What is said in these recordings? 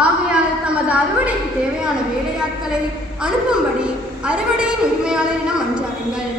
ஆகையால் தமது அறுவடைக்கு தேவையான வேலையாட்களை அனுப்பும்படி அறுவடையின் உரிமையாளரிடம் மன்றாடுங்கள்.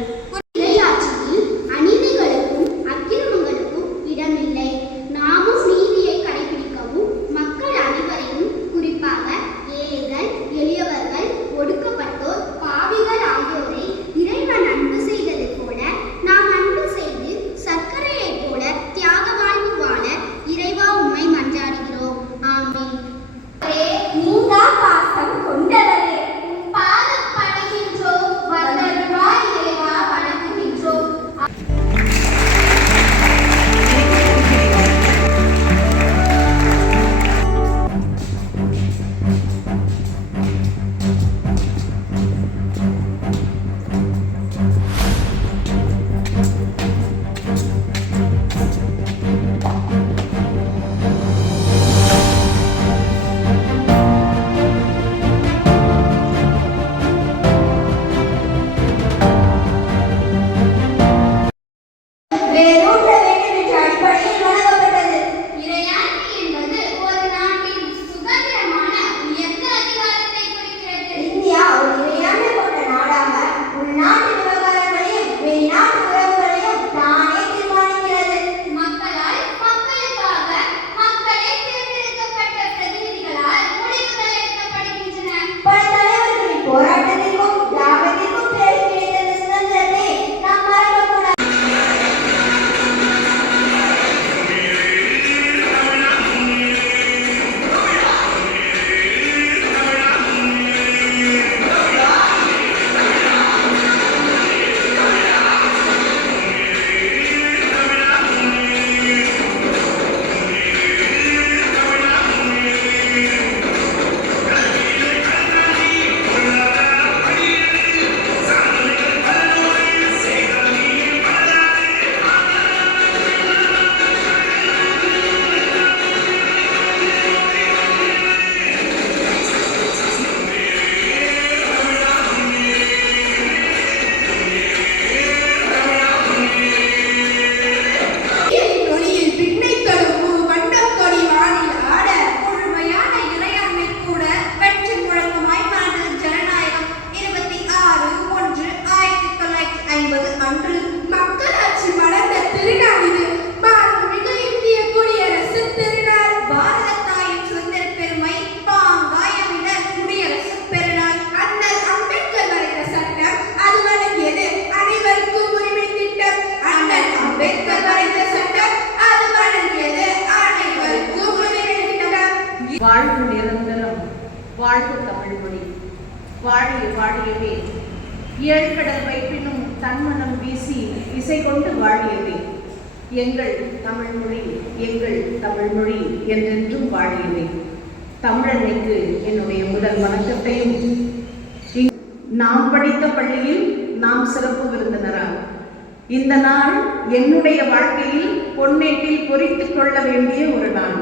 வாழ்வு நிரந்தரம், வாழ்வு தமிழ் மொழி, வாழிய வாழியவே, ஏழ்கடல் வைப்பினும் தன்மனம் வீசி இசை கொண்டு வாழியவே, எங்கள் தமிழ்மொழி எங்கள் தமிழ்மொழி என்றென்றும் வாழியவே. தமிழன்னைக்கு என்னுடைய முதல் வணக்கத்தையும், நாம் படித்த பள்ளியில் நாம் சிறப்பு விருந்தினராக இந்த நாள் என்னுடைய வாழ்க்கையில் பொன்னேட்டில் பொறித்துக் கொள்ள வேண்டிய ஒரு நாள்.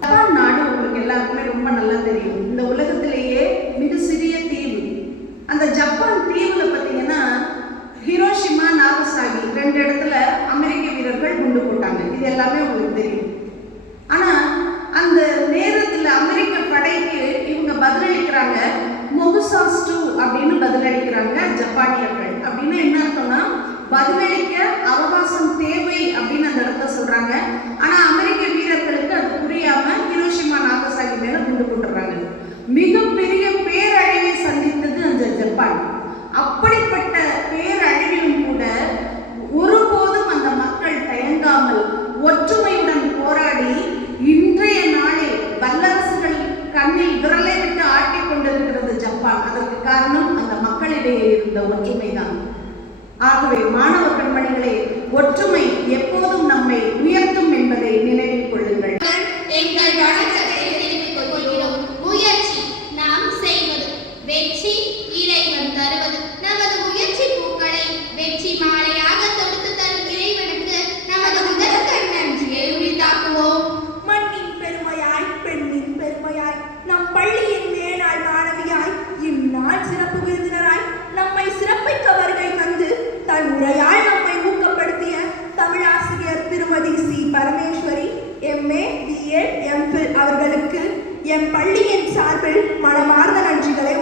ஜப்பான் நாடு உங்களுக்கு எல்லாருக்குமே ரொம்ப நல்லா தெரியும். இந்த உலகத்திலேயே மிக சிறிய தீவு. அந்த ஜப்பான் தீவுல பார்த்தீங்கன்னா ஹிரோஷிமா, நாகசாகி 2 இடத்துல அமெரிக்க வீரர்கள் குண்டு போட்டாங்க. இது எல்லாமே உங்களுக்கு தெரியும். ஆனா அந்த நேரத்தில் அமெரிக்க படைக்கு இவங்க பதிலளிக்கிறாங்க, மொகுசாஸ்டு அப்படின்னு பதிலளிக்கிறாங்க ஜப்பானியர்கள். அப்படின்னா என்ன அர்த்தம்னா, பதிலளிக்க அவகாசம் தேவை அப்படின்னு அந்த இடத்துல சொல்றாங்க. ஆனா அமெரிக்க வீரர்களுக்கு அது புரியாம ஹிரோஷிமா, நாகசாகி மேல குண்டு போட்டுறாங்க. மிகப்பெரிய பேரழிவை சந்தித்தது அந்த ஜப்பான். அப்படிப்பட்ட பேரழிவிலும் கூட ஒருபோதும் அந்த மக்கள் தயங்காமல் ஒற்றுமையுடன் போராடி இன்றைய நாளில் வல்லரசுகள் கண்ணில் விரலை விட்டு ஆட்டிக் கொண்டிருக்கிறது ஜப்பான். அதற்கு காரணம் அந்த மக்களிடையே இருந்த ஒற்றுமைதான். ஆகவே மாணவ கண்மணிகளே, ஒற்றுமை எப்போதும் நம்மை உயர்த்தும் என்பதை நினைவில் கொள்ளுங்கள். எங்கள் வணக்கத்தை தெரிவித்துக் கொள்கிறோம். முயற்சி நாம் செய்வது, வெற்றி இறைவன் தருவது. நமது முயற்சி பூக்களை வெற்றி மாலையாக தொடுத்து தரும் இறைவனுக்கு நமது முதற்கண் நன்றியை உரித்தாக்குவோம். மண்ணின் பெருமையாய், பெண்ணின் பெருமையாய், நம் பள்ளியின் மேலாள் மாணவியாய், இந்நாள் சிறப்பு விருந்தினராய் நம்மை சிறப்பிக்க வருகை தந்து தன் உரையால் நம்மை ஊக்கப்படுத்திய தமிழாசிரியர் எம் பள்ளியின் சார்பில் மனமார்ந்த நன்றிகளை